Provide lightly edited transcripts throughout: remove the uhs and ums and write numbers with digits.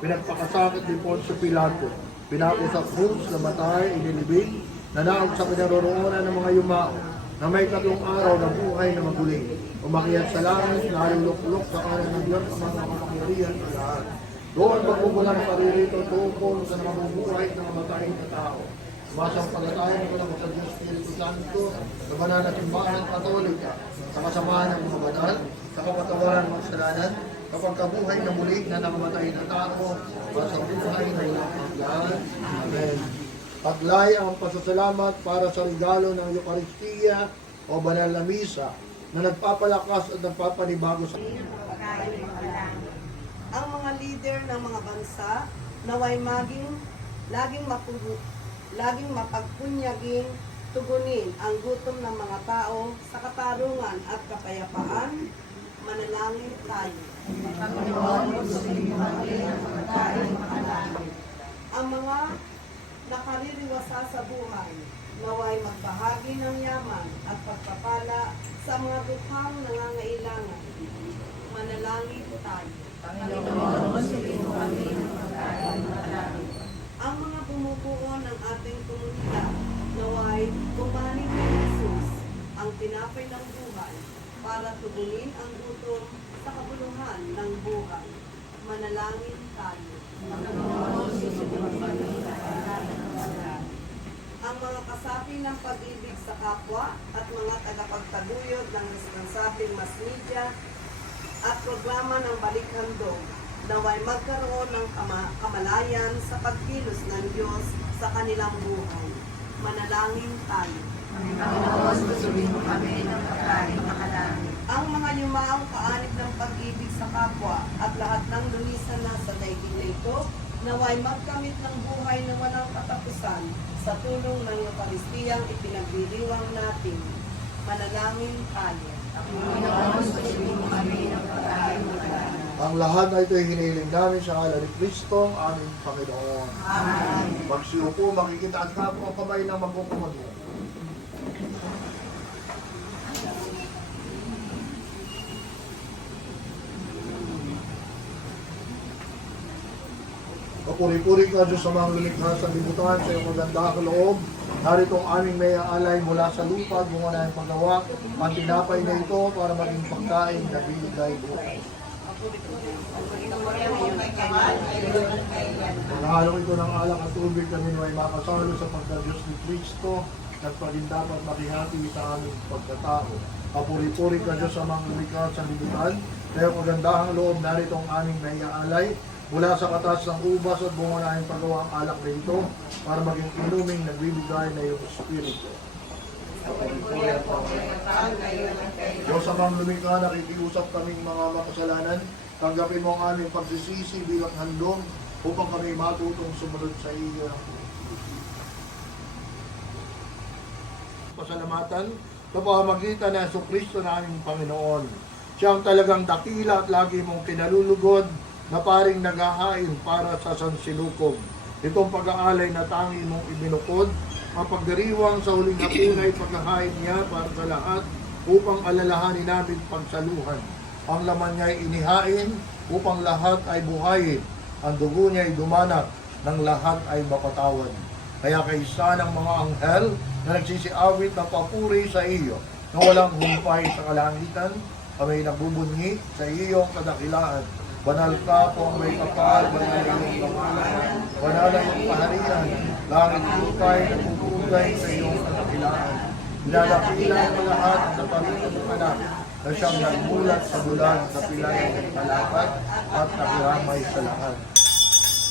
pinagpakasakit ni Poncio Pilato, pinako sa krus, namatay, inilibing, nanaog sa pinaroroonan ng mga yumao, na may 3 araw na buhay na maguling, umakyat sa langit, naluluklok sa kanan ng Diyos ang mga makapangyarihan sa lahat. Doon magpupulang paririto tungkol sa namumuhay ng matay na tao. Masang pagkatayan ko lang sa Diyos Espiritu Santo, sa banal na simbahan Katolika, sa kasamaan ng mga banal, sa kapatawaran ng kasalanan, sa pagkabuhay na muli na nakamatay na tao, sa buhay na walang hanggan. Amen. Paglay ang pasasalamat para sa regalo ng Eucharistia o banal na misa na nagpapalakas at nagpapanibago sa ang mga leader ng mga bansa naway laging mapagpunyaging tugunin ang gutom ng mga tao sa katarungan at kapayapaan. Manalangin tayo. Ang mga nakaririwasa sa buhay naway magbahagi ng yaman at pagpapala sa mga dukhang nangangailangan. Manalangin tayo. Ang mga bumubuo ng ating komunidad naway gumaling kay Jesus, ang tinapay ng buhay, para tugunin ang gutom sa kabuluhan ng buhay. Manalangin tayo. Ang mga kasapi ng pag-ibig sa kapwa at mga tagapagtaguyod ng responsableng mass media at programa ng Balikhandog naway magkaroon ng kamalayan sa pagkilos ng Diyos sa kanilang buhay. Manalangin tayo. Ang mga yumaong kaanib ng pag-ibig sa kapwa at lahat ng lumisan na sa daigdig na ito naway magkamit ng buhay na walang katapusan sa tulong ng Eucharistiyang ipinagdiriwang natin. Manalangin tayo. ang lahat na ito'y hinihiling namin sa ngalan ni Kristo, ang aming Panginoon. Amen. Magsiupo, makikita at kapwa kamay na magkukumod mo. Papuri-puri ka Diyos sa mga lulikha sa libutan, sa iyong magandang loob. Narito ang aming may alay mula sa lupa, bunga na yung paggawa, ang tinapay na ito para maging pagkain na binigay bukas. Nahalo ito ng alak at tubig kami ay makasalo sa pagka-Diyos ni Kristo at paging dapat makihati sa aming pagkatao. Papuri-puri ka Diyos sa mga lulikha sa libutan, sa iyong magandang loob. Narito ang aming may alay mula sa katas ng ubas at bunga na yung paggawa ang alak nito para maging inuming nagbibigay na yung Espiritu. Diyos sa mga lumikha, nakikiusap kaming mga makasalanan, tanggapin mo ang aming pagsisisi bilang handog upang kami matutong sumunod sa iyo. Pasalamatan sa pamamagitan ng Jesucristo na aming Panginoon. Siya ang talagang dakila at lagi mong kinalulugod na paring naghahain para sa sansilukog. Itong pag-aalay na tangi mong ibinukod, mapagdiriwang sa huling hapunay paghahain niya para sa lahat upang alalahanin namin pagsaluhan. Ang laman niya ay inihain upang lahat ay buhayin. Ang dugo niya ay dumanak ng lahat ay mapatawad. Kaya kaisa ng mga anghel na nagsisiawit ng papuri sa iyo na walang humpay sa kalangitan, kami nagbubunyi sa iyong kadakilaan. Banal ka po ang may kapal, banal ang iyong kamalan, banal ang iyong kaharian, langit lupay, nagpupugay sa iyong kadakilaan. Dinadakila ang lahat sa pamilya ng anak na siyang nagmulat sa bulan sa pilay ng palapat at nakiramay sa lahat.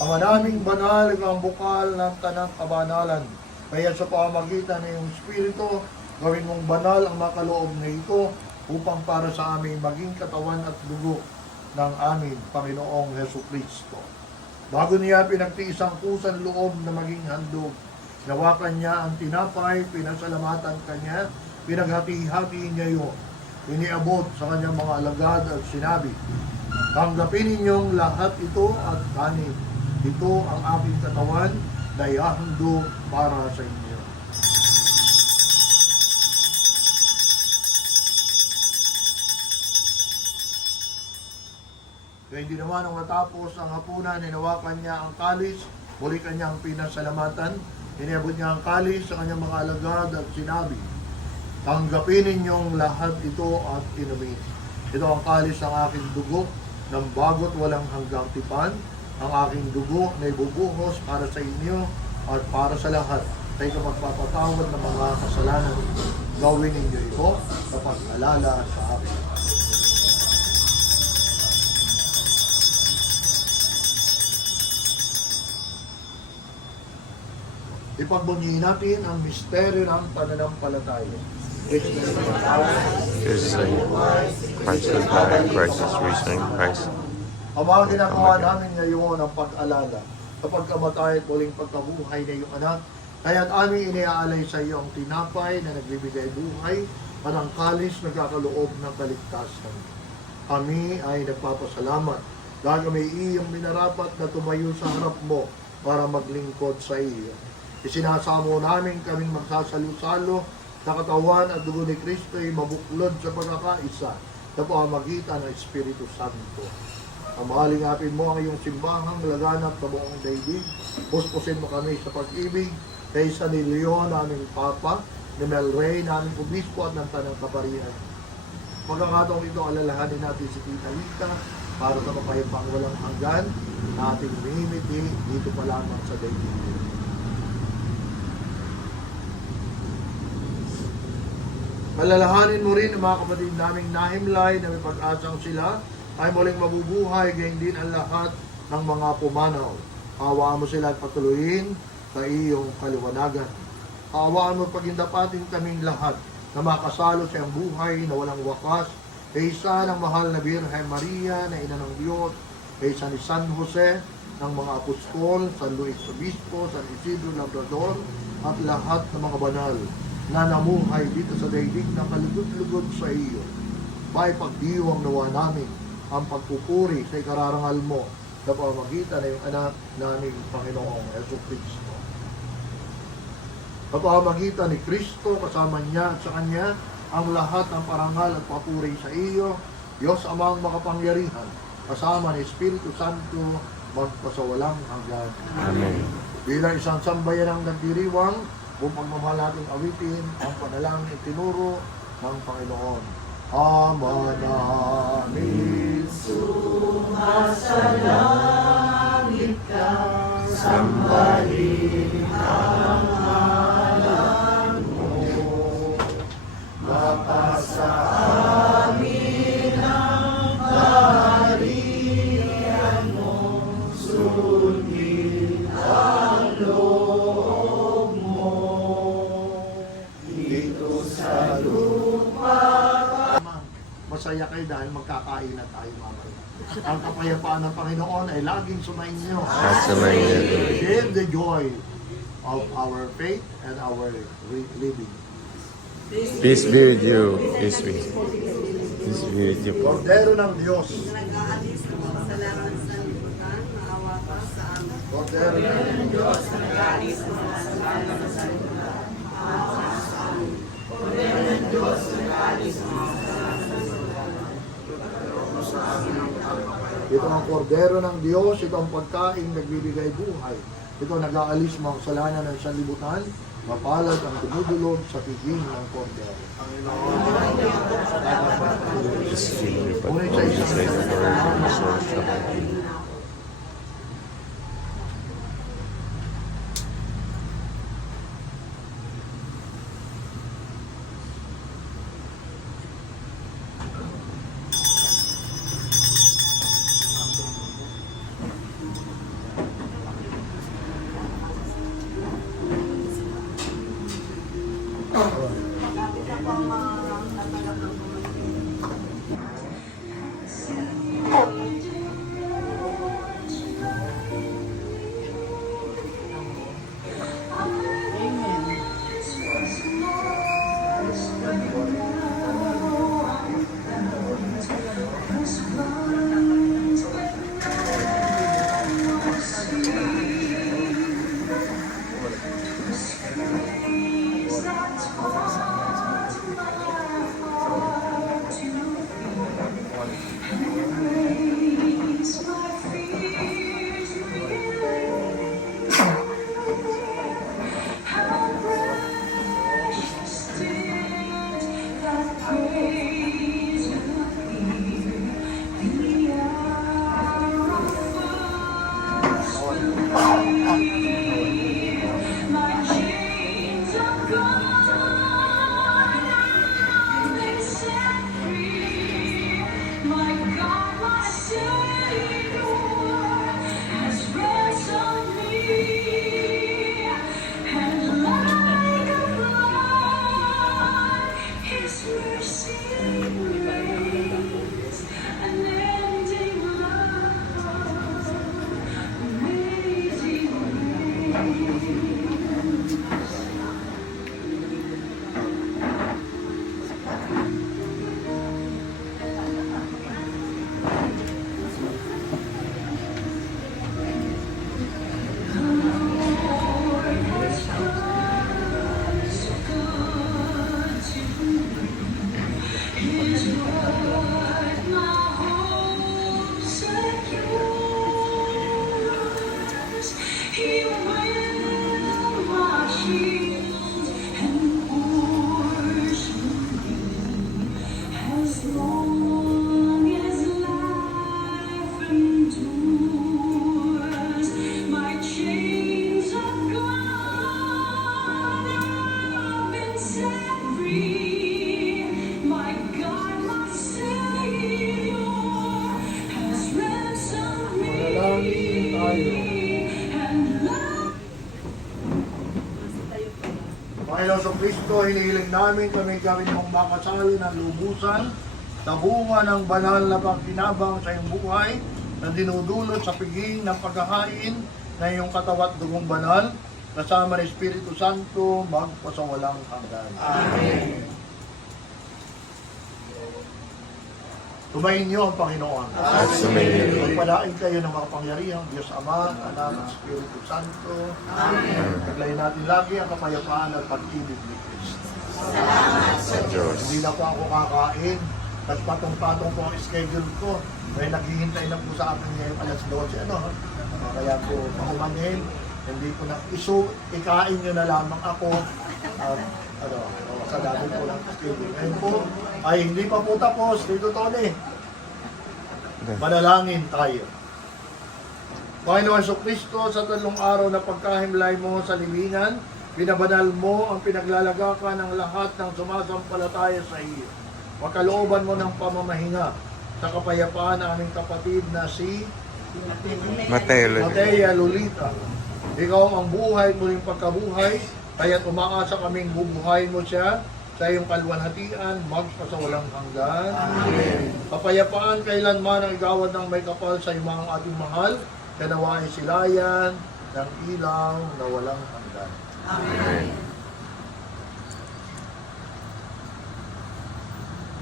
Ang manaming banal ang bukal ng tanang kabanalan. Kaya sa pamamagitan ng iyong Espiritu, gawin mong banal ang makaloob na ito upang para sa aming maging katawan at dugo ng aming Panginoong Jesucristo. Bago niya pinagtiis ang kusang loob na maging handog, nawakan niya ang tinapay, pinasalamatan kanya, pinaghati-hati niya yun. Iniabot sa kanyang mga alagad at sinabi, tanggapin ninyong lahat ito at kanin. Ito ang aking katawan na ihahandog para sa inyo. Kaya hindi naman ang matapos ang hapunan, hinawakan niya ang kalis, muli kanyang pinasalamatan, inabot niya ang kalis sa kanyang mga alagad at sinabi, tanggapin ninyong lahat ito at inumin. Ito ang kalis ng aking dugo, ng bagot walang hanggang tipan, ang aking dugo na ibubuhos para sa inyo at para sa lahat. Tayo ka magpapatawad ng mga kasalanan. Gawin ninyo ito sa pag-alala sa akin. Ipagbunyi natin ang misteryo ng pananampalataya. Jesus said, Christ has died, Christ is risen, Christ. Ang mga ginagawa namin ngayon ang pag-alala sa pagkamatay at muling pagkabuhay na iyong anak. Kaya't aming iniaalay sa iyo ang tinapay na nagbibigay buhay at ang kalis na nagkakaloob ng kaligtasan. Kami ay nagpapasalamat dahil kami iyong minarapat na tumayo sa harap mo para maglingkod sa iyo. Isinasamo namin kaming magsasalo-salo sa katawan at dugo ni Kristo ay mabuklod sa pagkakaisa sa pamamagitan ng Espiritu Santo. Ang mahalingapin mo ang iyong simbahang laganap sa buong daigdig. Puspusin mo kami sa pag-ibig kaysa ni Leon, naming Papa, ni Mel Rey, naming Obispo at ng Tanang Kaparian. Pagkakataong ito, alalahanin natin si Tita Lita para sa kapayapang walang hanggan na ating minimiti dito pa lamang sa daigdig. Malalahanin mo rin ang mga kapatid naming nahimlay na may pag-asang sila ay muling mabubuhay, gayon din ang lahat ng mga pumanaw. Hawaan mo sila at patuloyin sa iyong kaliwanagan. Hawaan mo pagindapatin kaming lahat na makasalo sa iyong buhay na walang wakas, kaysa ng mahal na Birhen Maria na Ina ng Diyos, kaysa ni San Jose, ng mga apostol, San Luis Obispo, San Isidro Labrador, at lahat ng mga banal na namuhay dito sa daigdig na kalugod-lugod sa iyo. May pagdiwang nawa namin ang pagpupuri sa ikararangal mo sa pamamagitan ng iyong anak naming Panginoong Jesucristo. Sa pamamagitan ni Kristo, kasama niya at sa Kanya, ang lahat ng parangal at papuri sa iyo, Diyos Amang makapangyarihan, kasama ni Espiritu Santo, magpasawalang hanggan. Amen. Bilang isang sambayan ng nagdiriwang, kung pagmamahal natin awitin ang panalangin itinuro ng Panginoon. Ama namin, sumasalangit ka, sambahin ang ngalan mo, mapasa amin ang kaharian mo, sundin ang loob mo, dito sa lupa. Masaya kayo dahil magkakain na tayo mamaya. Ang kapayapaan ng Panginoon ay laging sumainyo. At sumainyo. Share the joy of our faith and our living. Peace be with you. Peace be with you. Kordero ng Diyos. Nag-aalis ng mga kasalanan sa liputan, maawa ka sa amin. Kordero ng Diyos. Ito ang kordero ng Diyos, ito ang pagkain nagbibigay buhay. Ito nag-aalis mga kasalanan ng sanlibutan, mapalad ang dumudulog sa piging ng kordero. This is the Lord, the source of Kapit na po ang mga tatanggap ng tulong. Manalangin tayo. Panginoon sa Kristo, hinihiling namin kami gawin mong makasali ng lubusan sa bunga ng banal na pagkinabang sa iyong buhay na dinudulot sa piging ng paghahain na iyong katawan at dugong banal kasama ng Espiritu Santo magpasawalang hanggan. Amen. Tumayin niyo ang Panginoon. Sumayin. Pagpalain kayo ng makapangyarihang Diyos Ama, Anak at Espiritu Santo. Amen. Paglayin natin lagi ang kapayapaan at pag-ibig ni Kristo. Sa Diyos. Hindi na po ako kakain. Tapos patong-patong po ang schedule ko. May naghihintay na po sa akin ngayon alas 12. Kaya po makumanin. Hindi ko na ikain nyo na lamang ako. Sa dami po ng schedule. Ngayon po ay hindi pa po tapos. Dito Tony. Manalangin tayo. Panginoon Jesucristo, sa 3 araw na pagkahimlay mo sa libingan, binabanal mo ang pinaglalagakan ng lahat ng sumasampalataya sa iyo. Makalooban mo ng pamamahinga sa kapayapaan ng aming kapatid na si Matea Lolita. Ikaw ang buhay muling pagkabuhay, kaya't umaasa kaming bubuhayin mo siya sa iyong kalwalhatian, magpasawalang hanggan. Amen. Kapayapaan kailanman ang igawad ng may kapal sa imang ating mahal, kanawa ay silayan ng ilaw na walang hanggan. Amen.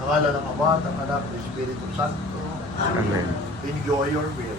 Nangalan ng Ama, ng Anak, ng Espiritu Santo. Amen. Enjoy your meal.